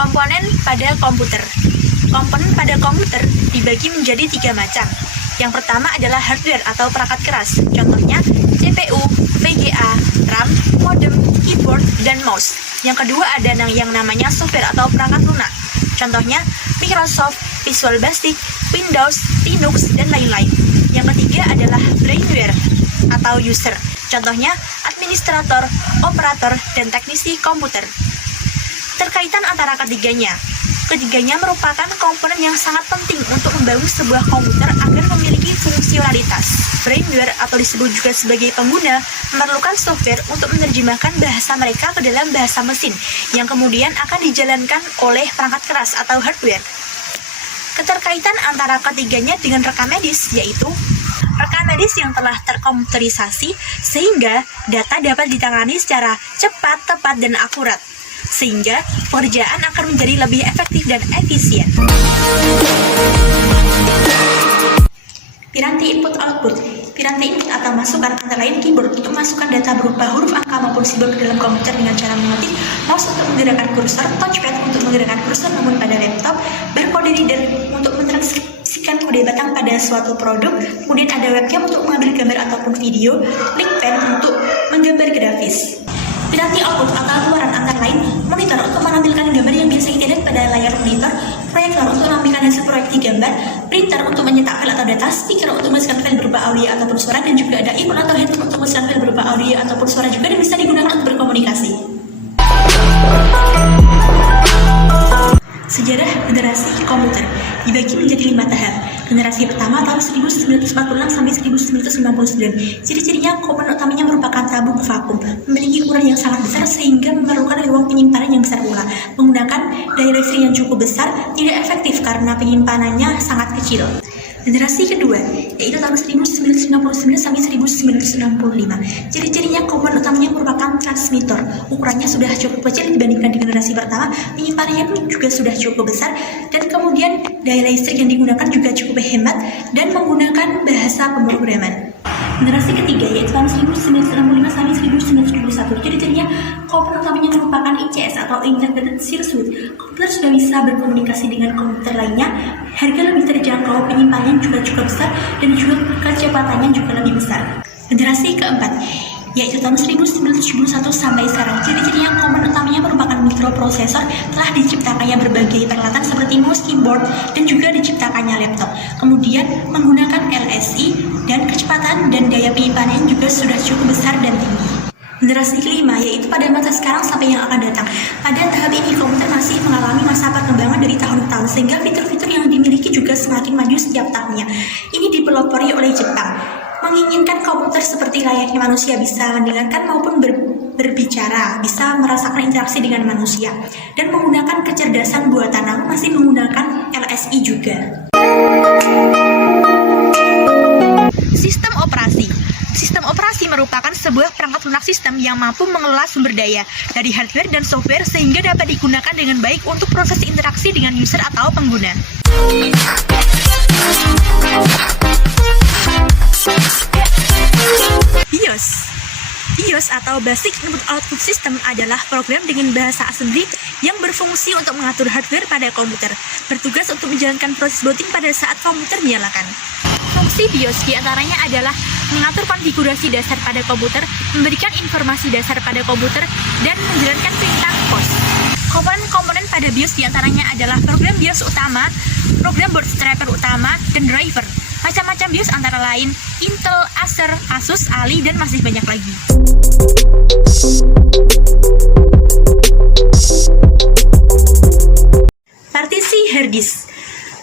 Komponen pada komputer. Komponen pada komputer dibagi menjadi 3 macam. Yang pertama adalah hardware atau perangkat keras. Contohnya CPU, VGA, RAM, modem, keyboard, dan mouse. Yang kedua ada yang namanya software atau perangkat lunak. Contohnya Microsoft, Visual Basic, Windows, Linux, dan lain-lain. Yang ketiga adalah brainware atau user. Contohnya administrator, operator, dan teknisi komputer. Terkaitan antara ketiganya. Ketiganya merupakan komponen yang sangat penting untuk membangun sebuah komputer agar memiliki fungsionalitas. Brainware atau disebut juga sebagai pengguna memerlukan software untuk menerjemahkan bahasa mereka ke dalam bahasa mesin yang kemudian akan dijalankan oleh perangkat keras atau hardware. Keterkaitan antara ketiganya dengan rekam medis yaitu rekam medis yang telah terkomputerisasi sehingga data dapat ditangani secara cepat, tepat, dan akurat. Sehingga pekerjaan akan menjadi lebih efektif dan efisien. Piranti input-output. Piranti input atau masukan antara lain keyboard untuk masukkan data berupa huruf, angka, maupun simbol ke dalam komputer dengan cara mengetik, mouse untuk menggerakkan kursor, touchpad untuk menggerakkan kursor namun pada laptop, barcode reader untuk mentranskripsikan kode batang pada suatu produk, kemudian ada webcam untuk mengambil gambar ataupun video, link pen untuk menggambar grafis. Piranti output atau luaran antara lain monitor untuk menampilkan gambar yang biasa kita lihat pada layar monitor, proyektor untuk menampilkan hasil proyeksi gambar, printer untuk mencetak file atau data, speaker untuk menghasilkan file berupa audio ataupun suara, dan juga ada earphone atau headphone untuk menghasilkan file berupa audio ataupun suara juga dan bisa digunakan untuk berkomunikasi. Sejarah generasi komputer dibagi menjadi 5 tahap. Generasi pertama tahun 1946 sampai 1999. Ciri-cirinya komponen utamanya merupakan tabung vakum, memiliki ukuran yang sangat besar sehingga memerlukan ruang penyimpanan yang besar pula. Menggunakan daya listrik yang cukup besar, tidak efektif karena penyimpanannya sangat kecil. Generasi kedua, yaitu tahun 1999 sampai 1965. Ciri-cirinya komponen utamanya merupakan transmitter. Ukurannya sudah cukup kecil dibandingkan di generasi pertama, penyimpanannya pun juga sudah cukup besar, dan kemudian daya listrik yang digunakan juga cukup hemat dan menggunakan bahasa pemrograman. Generasi ketiga, yaitu tahun 1965 sampai 1971. Ciri-cirinya komponen utamanya merupakan ICS atau Integrated Circuit. Komputer sudah bisa berkomunikasi dengan komputer lainnya, harga lebih terjangkau, penyimpanannya juga cukup besar, dan juga kecepatannya juga lebih besar. Generasi keempat, yaitu tahun 1971 sampai sekarang. Ciri-cirinya komponen utamanya merupakan mikroprosesor, telah diciptakannya berbagai peralatan seperti mouse, keyboard, dan juga diciptakannya laptop. Kemudian menggunakan LSI dan kecepatan dan daya penyimpanan juga sudah cukup besar dan tinggi. Generasi kelima, yaitu pada masa sekarang sampai yang akan datang. Pada tahap ini komputer masih mengalami masa perkembangan dari tahun ke tahun sehingga fitur-fitur yang dimiliki juga semakin maju setiap tahunnya. Ini dipelopori oleh Jepang, menginginkan komputer seperti layaknya manusia, bisa mendengarkan maupun berbicara, bisa merasakan interaksi dengan manusia, dan menggunakan kecerdasan buatan, namun masih menggunakan LSI juga. Sistem operasi. Sistem operasi merupakan sebuah perangkat lunak sistem yang mampu mengelola sumber daya dari hardware dan software sehingga dapat digunakan dengan baik untuk proses interaksi dengan user atau pengguna. BIOS atau Basic Input Output System adalah program dengan bahasa assembly yang berfungsi untuk mengatur hardware pada komputer, bertugas untuk menjalankan proses booting pada saat komputer dinyalakan. Fungsi BIOS diantaranya adalah mengatur konfigurasi dasar pada komputer, memberikan informasi dasar pada komputer, dan menjalankan perintah POS. Komponen-komponen pada BIOS diantaranya adalah program BIOS utama, program bootstrapper utama, dan driver. Macam-macam BIOS antara lain Intel, Acer, Asus, Ali, dan masih banyak lagi. Partisi harddisk.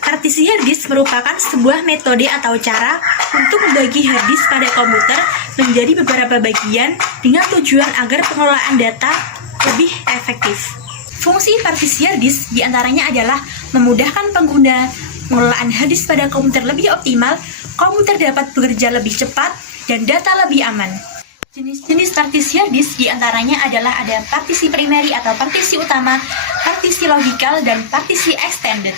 Partisi harddisk merupakan sebuah metode atau cara untuk membagi harddisk pada komputer menjadi beberapa bagian dengan tujuan agar pengelolaan data lebih efektif. Fungsi partisi harddisk diantaranya adalah memudahkan pengguna, pengelolaan harddisk pada komputer lebih optimal, komputer dapat bekerja lebih cepat, dan data lebih aman. Jenis-jenis partisi harddisk diantaranya adalah ada partisi primary atau partisi utama, partisi logikal, dan partisi extended.